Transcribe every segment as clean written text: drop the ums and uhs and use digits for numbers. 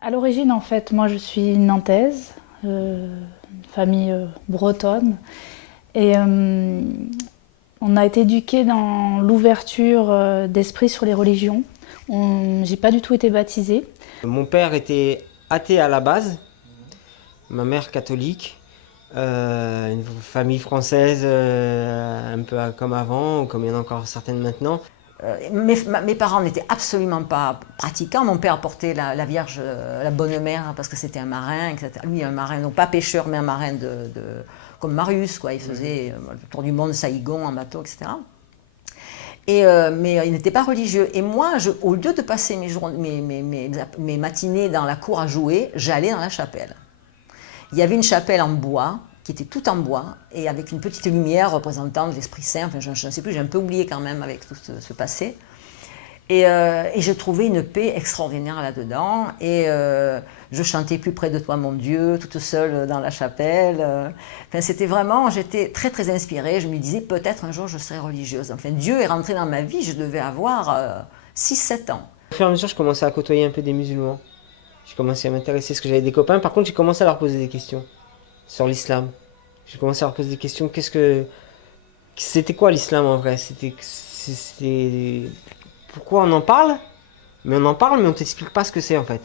À l'origine, en fait, moi je suis nantaise, une famille bretonne. Et on a été éduqués dans l'ouverture d'esprit sur les religions. J'ai pas du tout été baptisée. Mon père était athée à la base, ma mère catholique, une famille française un peu comme avant, ou comme il y en a encore certaines maintenant. Mes parents n'étaient absolument pas pratiquants. Mon père portait la Vierge, la Bonne Mère, parce que c'était un marin, etc. Lui, un marin, donc pas pêcheur, mais un marin comme Marius, quoi. Il faisait le tour du monde, Saïgon, en bateau, etc. Mais il n'était pas religieux. Et moi, au lieu de passer mes matinées dans la cour à jouer, j'allais dans la chapelle. Il y avait une chapelle en bois, qui était toute en bois, et avec une petite lumière représentant l'Esprit Saint. Enfin, je ne sais plus, j'ai un peu oublié quand même avec tout ce passé. Et je trouvais une paix extraordinaire là-dedans. Et je chantais Plus près de toi, mon Dieu, toute seule dans la chapelle. Enfin, c'était vraiment, j'étais très très inspirée. Je me disais, peut-être un jour je serai religieuse. Enfin, Dieu est rentré dans ma vie, je devais avoir 6-7 ans. Au fur et à mesure, je commençais à côtoyer un peu des musulmans. J'ai commencé à m'intéresser parce que j'avais des copains. Par contre, j'ai commencé à leur poser des questions sur l'islam. J'ai commencé à leur poser des questions. C'était quoi l'islam en vrai? Pourquoi on en parle? Mais on en parle, mais on t'explique pas ce que c'est en fait.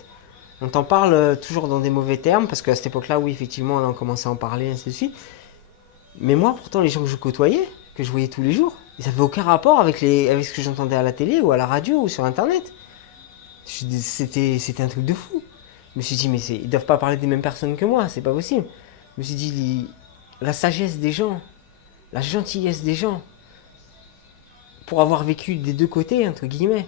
On t'en parle toujours dans des mauvais termes, parce qu'à cette époque-là, oui, effectivement, on a commencé à en parler, ainsi de suite. Mais moi, pourtant, les gens que je côtoyais, que je voyais tous les jours, ils n'avaient aucun rapport avec ce que j'entendais à la télé, ou à la radio, ou sur Internet. C'était un truc de fou. Je me suis dit, mais ils doivent pas parler des mêmes personnes que moi, c'est pas possible. Je me suis dit, la sagesse des gens, la gentillesse des gens, pour avoir vécu des deux côtés, entre guillemets,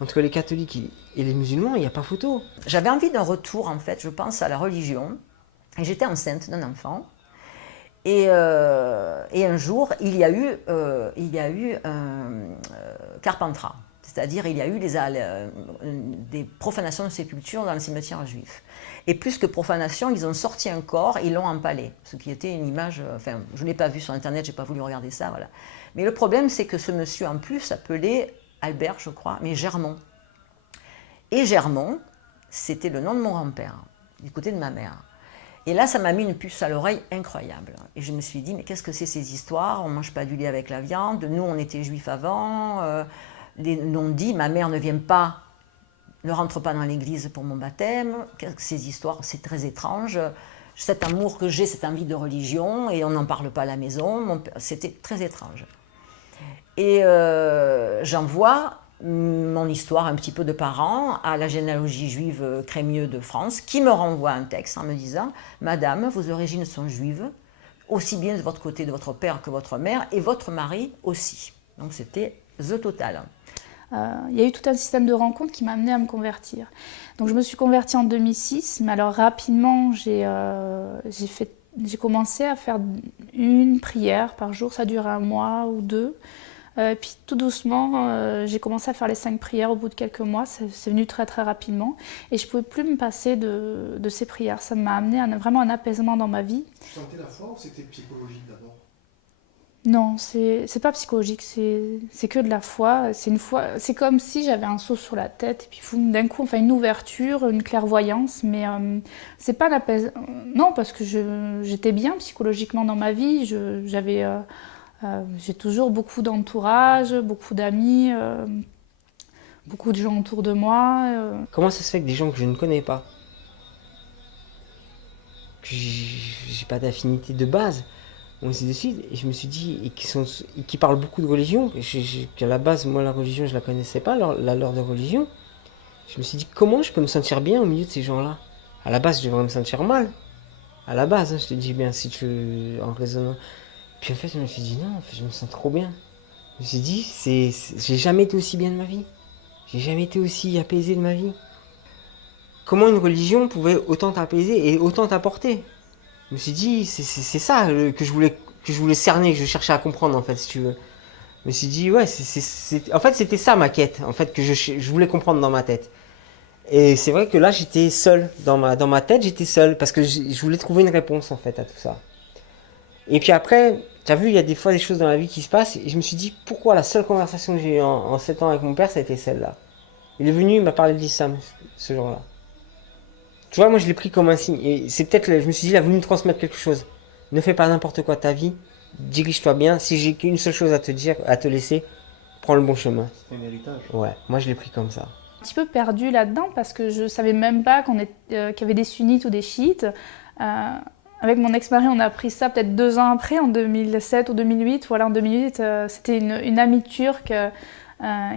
entre les catholiques et les musulmans, il n'y a pas photo. J'avais envie d'un retour, en fait, je pense, à la religion. Et j'étais enceinte d'un enfant. Et un jour, il y a eu un Carpentras. C'est-à-dire, il y a eu des profanations de sépultures dans le cimetière juif. Et plus que profanation, ils ont sorti un corps, ils l'ont empalé. Ce qui était une image, enfin, je ne l'ai pas vu sur Internet, je n'ai pas voulu regarder ça, voilà. Mais le problème, c'est que ce monsieur, en plus, s'appelait Albert, je crois, mais Germont. Et Germont, c'était le nom de mon grand-père, du côté de ma mère. Et là, ça m'a mis une puce à l'oreille incroyable. Et je me suis dit, mais qu'est-ce que c'est ces histoires? On ne mange pas du lait avec la viande. Nous, on était juifs avant. On dit, ma mère ne vient pas, ne rentre pas dans l'église pour mon baptême. Ces histoires, c'est très étrange. Cet amour que j'ai, cette envie de religion, et on n'en parle pas à la maison. C'était très étrange. Et j'envoie mon histoire un petit peu de parents à la généalogie juive Crémieux de France, qui me renvoie un texte en me disant « Madame, vos origines sont juives, aussi bien de votre côté de votre père que votre mère, et votre mari aussi. » Donc c'était the total. Il y a eu tout un système de rencontres qui m'a amenée à me convertir. Donc je me suis convertie en 2006, mais alors rapidement j'ai commencé à faire une prière par jour, ça durait un mois ou deux. Puis tout doucement, j'ai commencé à faire les 5 prières au bout de quelques mois. C'est venu très très rapidement. Et je ne pouvais plus me passer de ces prières. Ça m'a amené vraiment un apaisement dans ma vie. Tu sentais la foi ou c'était psychologique d'abord? Non, c'est pas psychologique, c'est que de la foi. C'est comme si j'avais un seau sur la tête et puis d'un coup, enfin une ouverture, une clairvoyance. Mais c'est pas l'apaisement. Non, parce que j'étais bien psychologiquement dans ma vie. J'ai toujours beaucoup d'entourage, beaucoup d'amis, beaucoup de gens autour de moi. Comment ça se fait que des gens que je ne connais pas, que j'ai pas d'affinité de base, ou ainsi de suite, et je me suis dit, et qui parlent beaucoup de religion, qu'à la base, moi, la religion, je la connaissais pas, la leur de religion, je me suis dit, comment je peux me sentir bien au milieu de ces gens-là? À la base, je devrais me sentir mal. À la base, hein, je te dis bien, si tu en raisonnant. Puis en fait, je me suis dit, non, en fait, je me sens trop bien. Je me suis dit, j'ai jamais été aussi bien de ma vie. J'ai jamais été aussi apaisé de ma vie. Comment une religion pouvait autant t'apaiser et autant t'apporter? Je me suis dit, c'est ça que je voulais cerner, que je cherchais à comprendre, en fait, si tu veux. Je me suis dit, ouais, en fait, c'était ça ma quête, en fait, que je voulais comprendre dans ma tête. Et c'est vrai que là, j'étais seul. Dans ma tête, j'étais seul, parce que je voulais trouver une réponse, en fait, à tout ça. Et puis après, tu as vu, il y a des fois des choses dans la vie qui se passent, et je me suis dit, pourquoi la seule conversation que j'ai eue en 7 ans avec mon père, ça a été celle-là. Il est venu, il m'a parlé de l'islam, ce jour-là. Tu vois, moi je l'ai pris comme un signe. Et c'est peut-être, je me suis dit, il a voulu me transmettre quelque chose. Ne fais pas n'importe quoi de ta vie. Dirige-toi bien. Si j'ai qu'une seule chose à te dire, à te laisser, prends le bon chemin. C'est un héritage. Ouais, moi je l'ai pris comme ça. Un petit peu perdue là-dedans parce que je savais même pas qu'il y avait des sunnites ou des chiites. Avec mon ex-mari, on a appris ça peut-être 2 ans après, en 2007 ou 2008. Voilà, en 2008, c'était une amie turque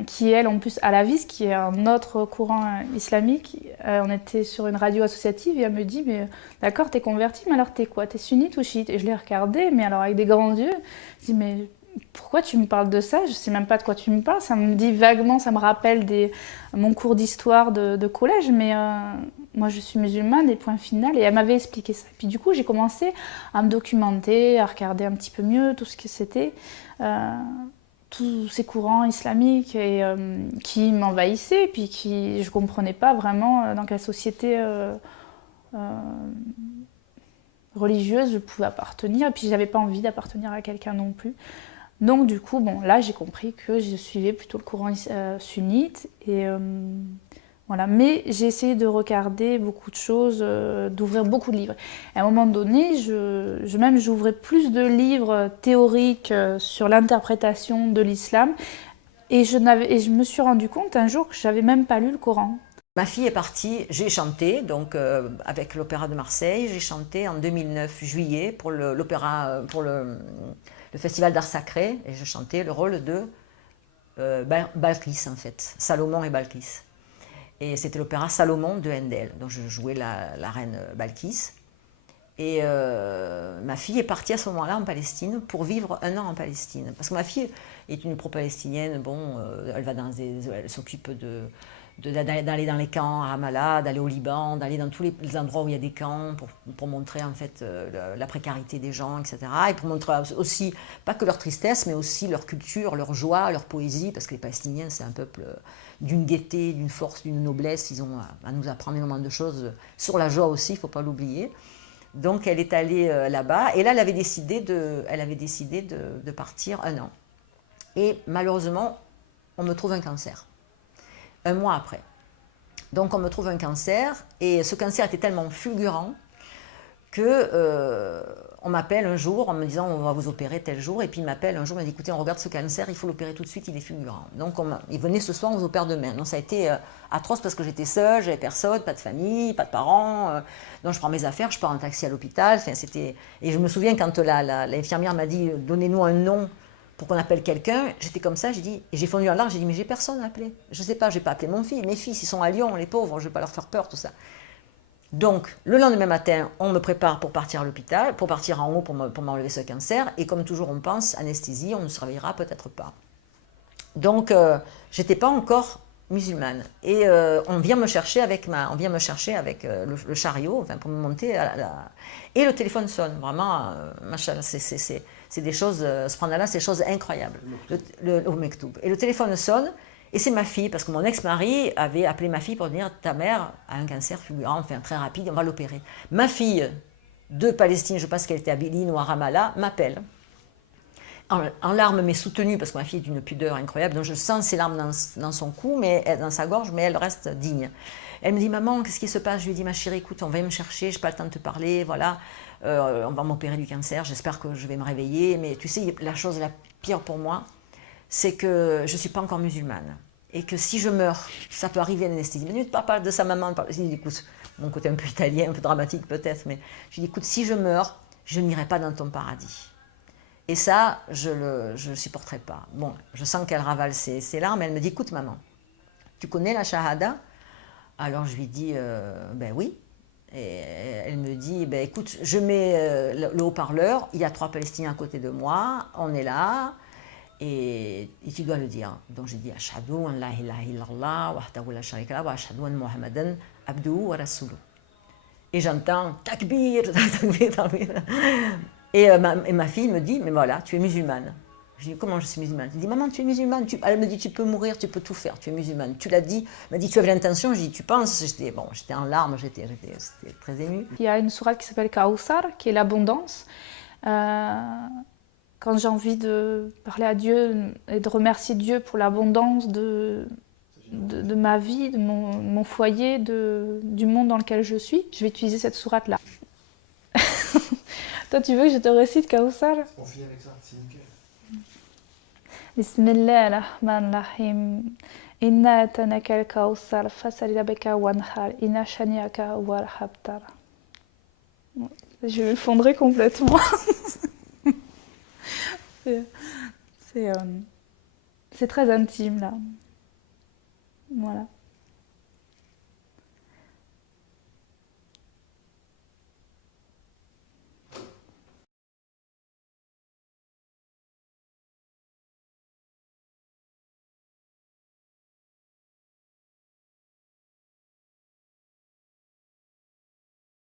qui, elle, en plus, à la VIS, qui est un autre courant islamique. On était sur une radio associative et elle me dit, mais d'accord, t'es convertie, mais alors t'es quoi? T'es sunnite ou chiite? Et je l'ai regardée, mais alors avec des grands yeux. Je dis, mais pourquoi tu me parles de ça? Je sais même pas de quoi tu me parles. Ça me dit vaguement, ça me rappelle mon cours d'histoire de collège, mais moi je suis musulmane et point final. Et elle m'avait expliqué ça. Et puis du coup, j'ai commencé à me documenter, à regarder un petit peu mieux tout ce que c'était, tous ces courants islamiques et, qui m'envahissaient, puis qui je comprenais pas vraiment dans quelle société religieuse je pouvais appartenir. Et puis j'avais pas envie d'appartenir à quelqu'un non plus. Donc du coup, bon, là j'ai compris que je suivais plutôt le courant sunnite et voilà. Mais j'ai essayé de regarder beaucoup de choses, d'ouvrir beaucoup de livres. À un moment donné, j'ouvrais plus de livres théoriques sur l'interprétation de l'islam et je me suis rendu compte un jour que j'avais même pas lu le Coran. Ma fille est partie, j'ai chanté donc avec l'Opéra de Marseille, j'ai chanté en 2009 juillet pour l'opéra pour le Festival d'art sacré et je chantais le rôle de Balkis en fait, Salomon et Balkis. Et c'était l'opéra Salomon de Handel, donc je jouais la reine Balkis. Et ma fille est partie à ce moment-là en Palestine pour vivre 1 an en Palestine. Parce que ma fille est une pro-palestinienne, bon, elle s'occupe d'aller dans les camps à Ramallah, d'aller au Liban, d'aller dans tous les endroits où il y a des camps pour montrer en fait la précarité des gens, etc. Et pour montrer aussi, pas que leur tristesse, mais aussi leur culture, leur joie, leur poésie, parce que les Palestiniens, c'est un peuple d'une gaieté, d'une force, d'une noblesse. Ils ont à nous apprendre énormément de choses sur la joie aussi, il ne faut pas l'oublier. Donc elle est allée là-bas, et là elle avait décidé de partir 1 an. Et malheureusement, on me trouve un cancer. 1 mois après. Donc on me trouve un cancer, et ce cancer était tellement fulgurant que on m'appelle un jour en me disant on va vous opérer tel jour, et puis il m'appelle un jour, il m'a dit écoutez on regarde ce cancer, il faut l'opérer tout de suite, il est fulgurant. Donc il venait ce soir, on vous opère demain. Donc ça a été atroce parce que j'étais seule, j'avais personne, pas de famille, pas de parents, donc je prends mes affaires, je pars en taxi à l'hôpital, enfin, et je me souviens quand l'infirmière m'a dit donnez-nous un nom pour qu'on appelle quelqu'un, j'étais comme ça, et j'ai fondu en larmes, j'ai dit mais j'ai personne à appeler, je sais pas, je vais pas appeler mes fils, ils sont à Lyon, les pauvres, je vais pas leur faire peur, tout ça. Donc, le lendemain matin, on me prépare pour partir à l'hôpital, pour partir en haut pour m'enlever ce cancer, et comme toujours on pense, anesthésie, on ne se réveillera peut-être pas. Donc, j'étais pas encore musulmane, et on vient me chercher avec le chariot, enfin, pour me monter et le téléphone sonne, vraiment, machallah, c'est des choses, subhanallah, c'est des choses incroyables, au Mektoub. Et le téléphone sonne, et c'est ma fille, parce que mon ex-mari avait appelé ma fille pour dire ta mère a un cancer fulgurant, enfin très rapide, on va l'opérer. Ma fille de Palestine, je pense qu'elle était à Bilin ou à Ramallah, m'appelle en larmes mais soutenue, parce que ma fille est d'une pudeur incroyable, donc je sens ses larmes dans son cou, dans sa gorge, mais elle reste digne. Elle me dit maman, qu'est-ce qui se passe? Je lui dis ma chérie, écoute, on va me chercher, je n'ai pas le temps de te parler, voilà, on va m'opérer du cancer, j'espère que je vais me réveiller, mais tu sais, la chose la pire pour moi, c'est que je ne suis pas encore musulmane. Et que si je meurs, ça peut arriver à l'anesthésie. Mais ne parle pas de sa maman. Je dis, écoute, mon côté un peu italien, un peu dramatique peut-être, mais je dis, écoute, si je meurs, je n'irai pas dans ton paradis. Et ça, je ne supporterai pas. Bon, je sens qu'elle ravale ses larmes. Elle me dit, écoute maman, tu connais la shahada? Alors je lui dis, ben oui. Et elle me dit, ben écoute, je mets le haut-parleur, il y a 3 Palestiniens à côté de moi, on est là. Et tu dois le dire. Donc j'ai dit Ashhadu an la ilaha illallah wahdahu la sharika lahu wa ashhadu anna Muhammadan abduhu wa rasuluhu. Et j'entends takbir, takbir. Et ma fille me dit mais voilà, tu es musulmane. Je dis comment je suis musulmane? Elle dit maman, tu es musulmane. Elle me dit tu peux mourir, tu peux tout faire, tu es musulmane. Tu l'as dit. Elle m'a dit tu avais l'intention. Je dis tu penses? J'étais en larmes, j'étais très émue. Il y a une sourate qui s'appelle Kawthar, qui est l'abondance. Quand j'ai envie de parler à Dieu et de remercier Dieu pour l'abondance de de ma vie, de mon foyer, du monde dans lequel je suis, je vais utiliser cette sourate-là. Toi, tu veux que je te récite Kawthar? On finit avec ça, c'est nickel. Bismillah ar-Rahman ar-Rahim. Inna atanaka al-Kawthar fasali rabbika wanhar. Inna shani'aka huwal abtar. Je vais le fondrer complètement. C'est très intime là. Voilà.